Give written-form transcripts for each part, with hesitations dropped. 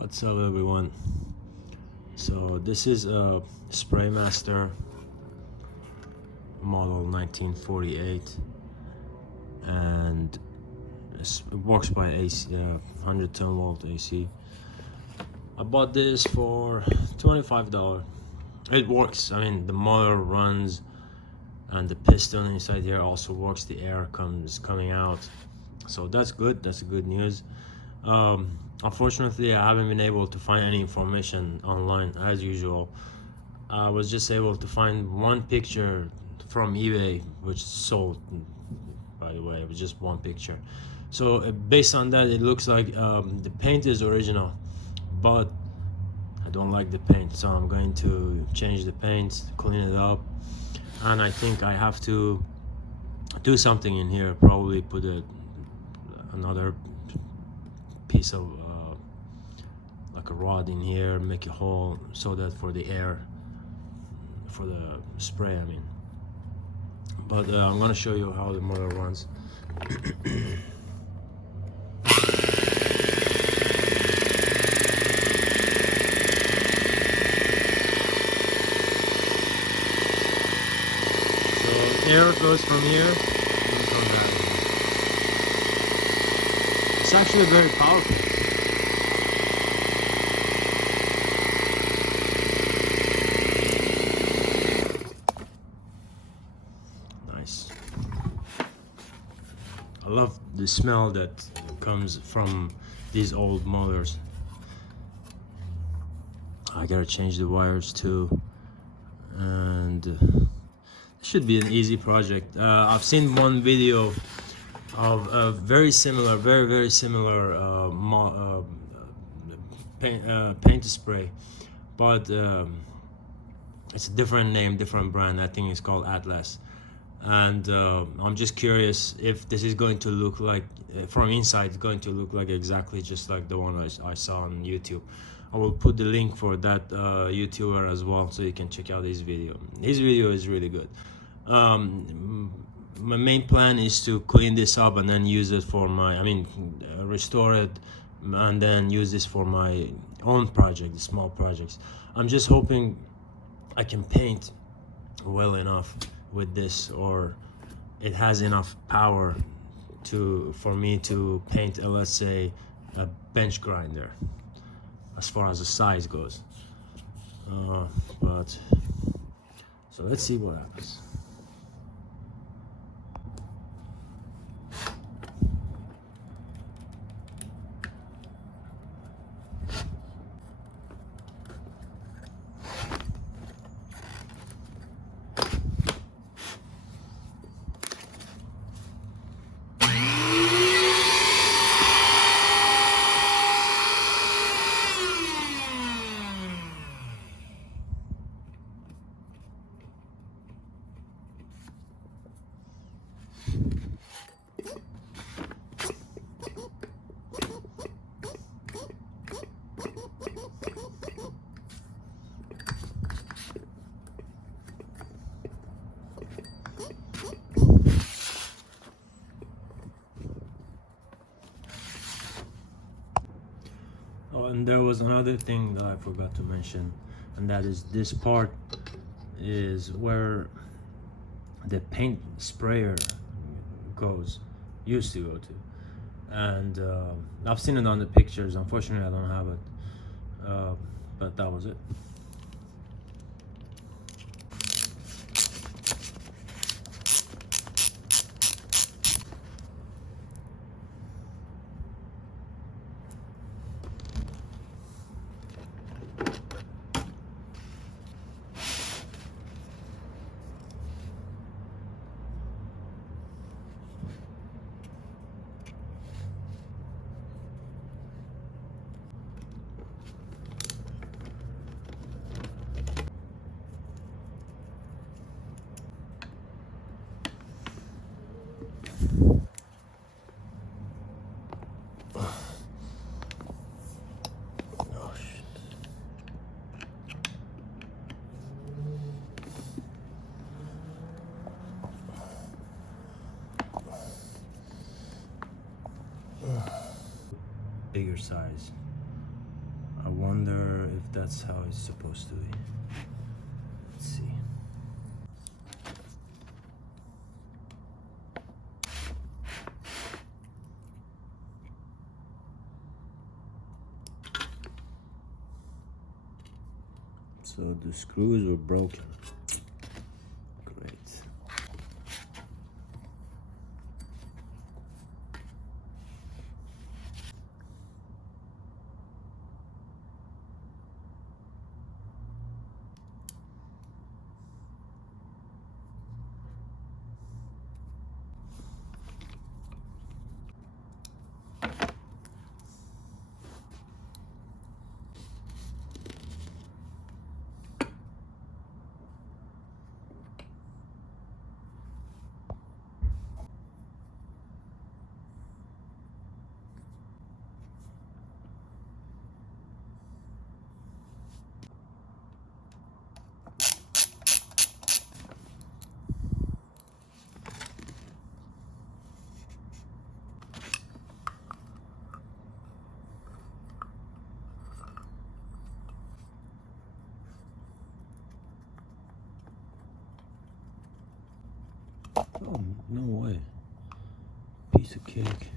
What's up, everyone? So this is a Spray Master model 1948, and it works by AC, 110 volt AC. I bought this for $25. It works. I mean, the motor runs, and the piston inside here also works. The air coming out, so that's good. That's good news. Unfortunately, I haven't been able to find any information online as usual. I was just able to find one picture from eBay, which sold, by the way. It was just one picture. So based on that, it looks like the paint is original, but I don't like the paint, so I'm going to change the paint, clean it up, and I think I have to do something in here. Probably put another piece of like a rod in here, make a hole so that for the air, for the spray, I mean. But I'm gonna show you how the motor runs. So air goes from here and comes out. It's actually very powerful. Nice. I love the smell that comes from these old motors. I gotta change the wires too, and it should be an easy project. I've seen one video of a very similar, very similar paint spray, but it's a different name, different brand. I think it's called Atlas. And I'm just curious if this is going to look like, from inside, it's going to look like exactly just like the one I saw on YouTube. I will put the link for that YouTuber as well, so you can check out his video. His video is really good. My main plan is to clean this up and then use it for my, restore it and then use this for my own project, the small projects. I'm just hoping I can paint well enough with this, or it has enough power for me to paint let's say a bench grinder, as far as the size goes. But so let's see what happens. Oh, and there was another thing that I forgot to mention, and that is this part is where the paint sprayer used to go to, and I've seen it on the pictures. Unfortunately, I don't have it, but that was it. Bigger size. that's how it's supposed to be. Let's see. So the screws were broken. Great. Oh, no way. Piece of cake.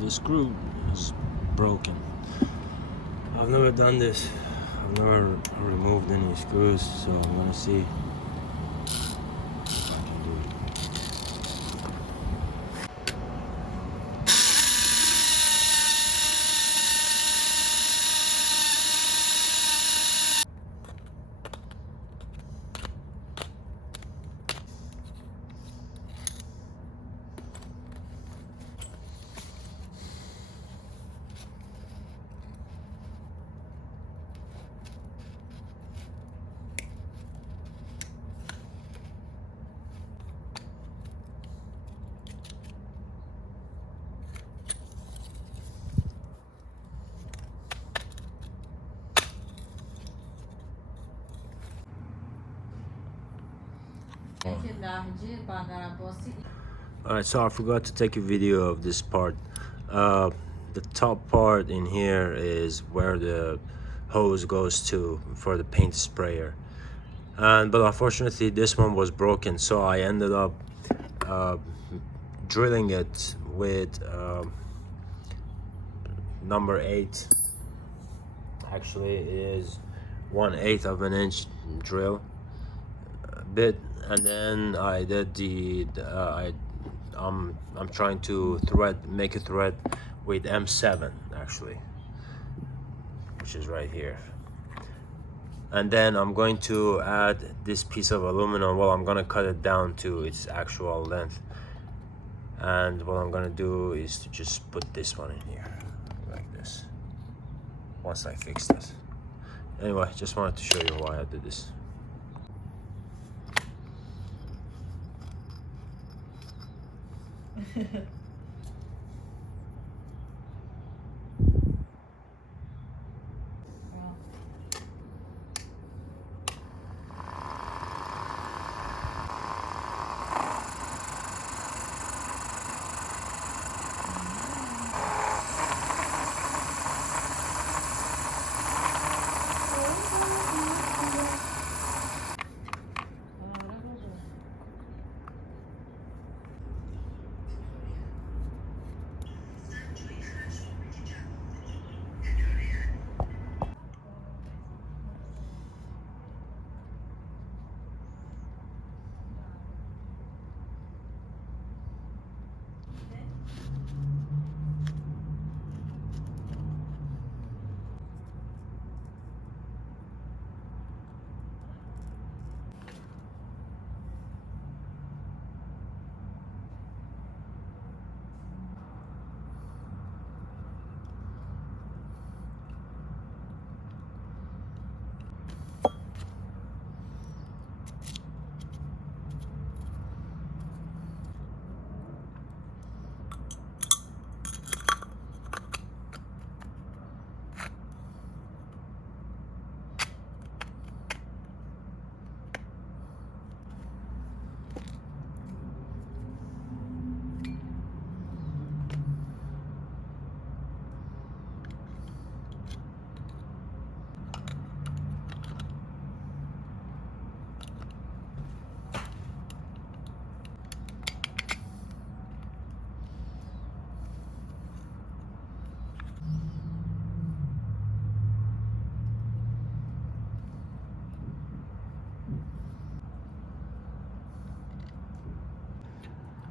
The screw is broken. I've never done this. I've never removed any screws, so I'm gonna see if I can do it. Alright, so I forgot to take a video of this part. The top part in here is where the hose goes to for the paint sprayer, but unfortunately this one was broken, so I ended up drilling it with number 8. Actually it is 1/8 of an inch drill bit, and then I did I'm trying to make a thread with M7 actually, which is right here. And then I'm going to add this piece of aluminum. Well, I'm gonna cut it down to its actual length, and what I'm gonna do is to just put this one in here like this once I fix this. Anyway, just wanted to show you why I did this.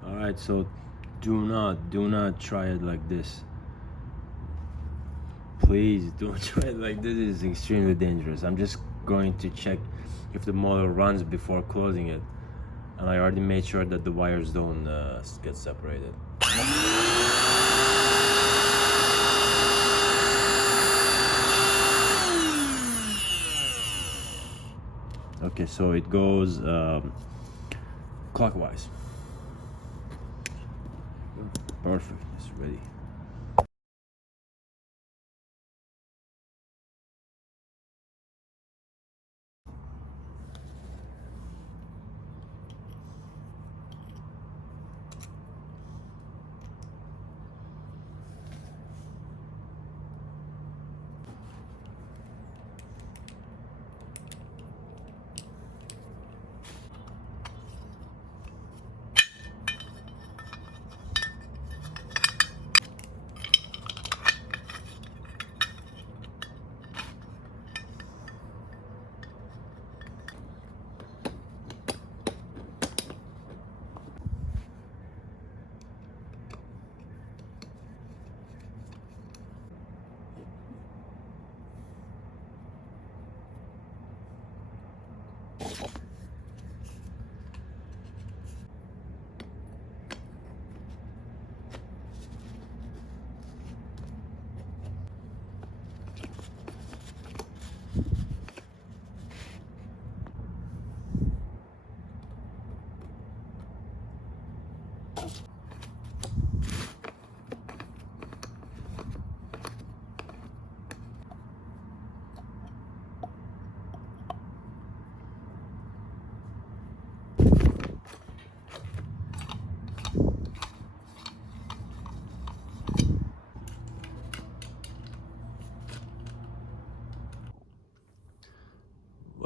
Alright, so do not try it like this. Please don't try it like this. It is extremely dangerous. I'm just going to check if the motor runs before closing it, and I already made sure that the wires don't get separated. Okay, so it goes clockwise. Perfect, it's ready.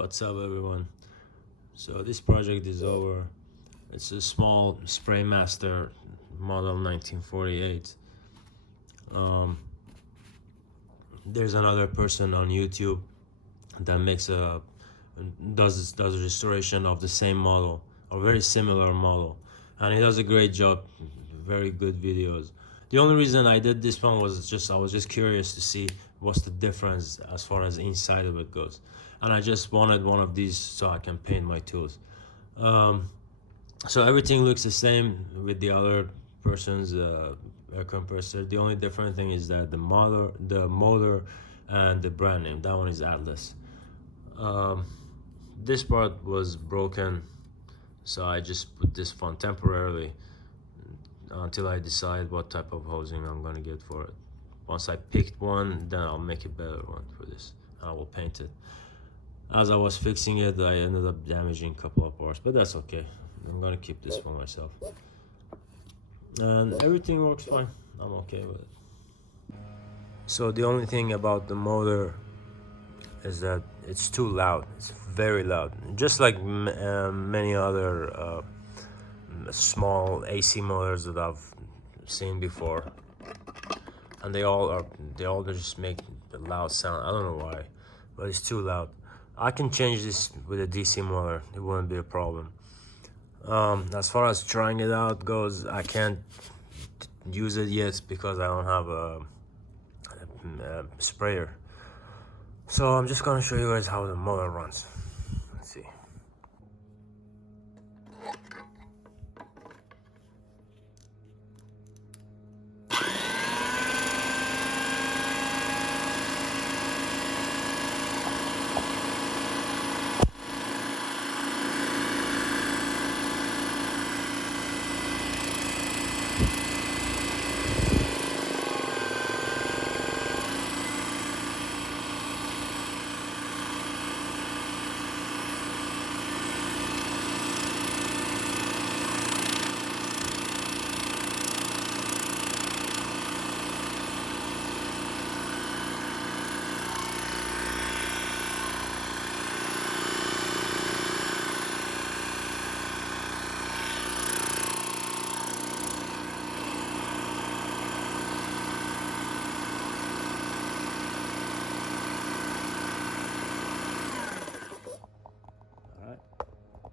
What's up everyone? So this project is over. It's a small Spray Master model 1948. There's another person on YouTube that does restoration of the same model or very similar model, and he does a great job. Very good videos. The only reason I did this one was I was just curious to see what's the difference as far as inside of it goes, and I just wanted one of these so I can paint my tools. So everything looks the same with the other person's air compressor. The only different thing is that the motor and the brand name, that one is Atlas. This part was broken, so I just put this one temporarily until I decide what type of hosing I'm gonna get for it. Once I picked one, then I'll make a better one for this. I will paint it. As I was fixing it, I ended up damaging a couple of parts, but that's okay. I'm gonna keep this for myself. And everything works fine. I'm okay with it. So the only thing about the motor is that it's too loud. It's very loud. Just like many other small AC motors that I've seen before, and they all just make a loud sound. I don't know why, but it's too loud. I can change this with a DC motor. It wouldn't be a problem. As far as trying it out goes, I can't use it yet because I don't have a sprayer. So I'm just gonna show you guys how the motor runs. Let's see.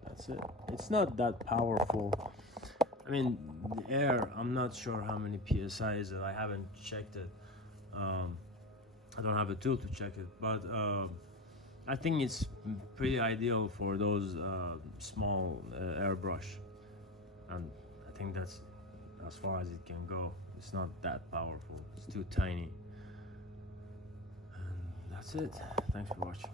That's it. It's not that powerful. I mean, the air, I'm not sure how many PSI is it. I haven't checked it. I don't have a tool to check it, but I think it's pretty ideal for those small airbrush, and I think that's as far as it can go. It's not that powerful. It's too tiny. And that's it. Thanks for watching.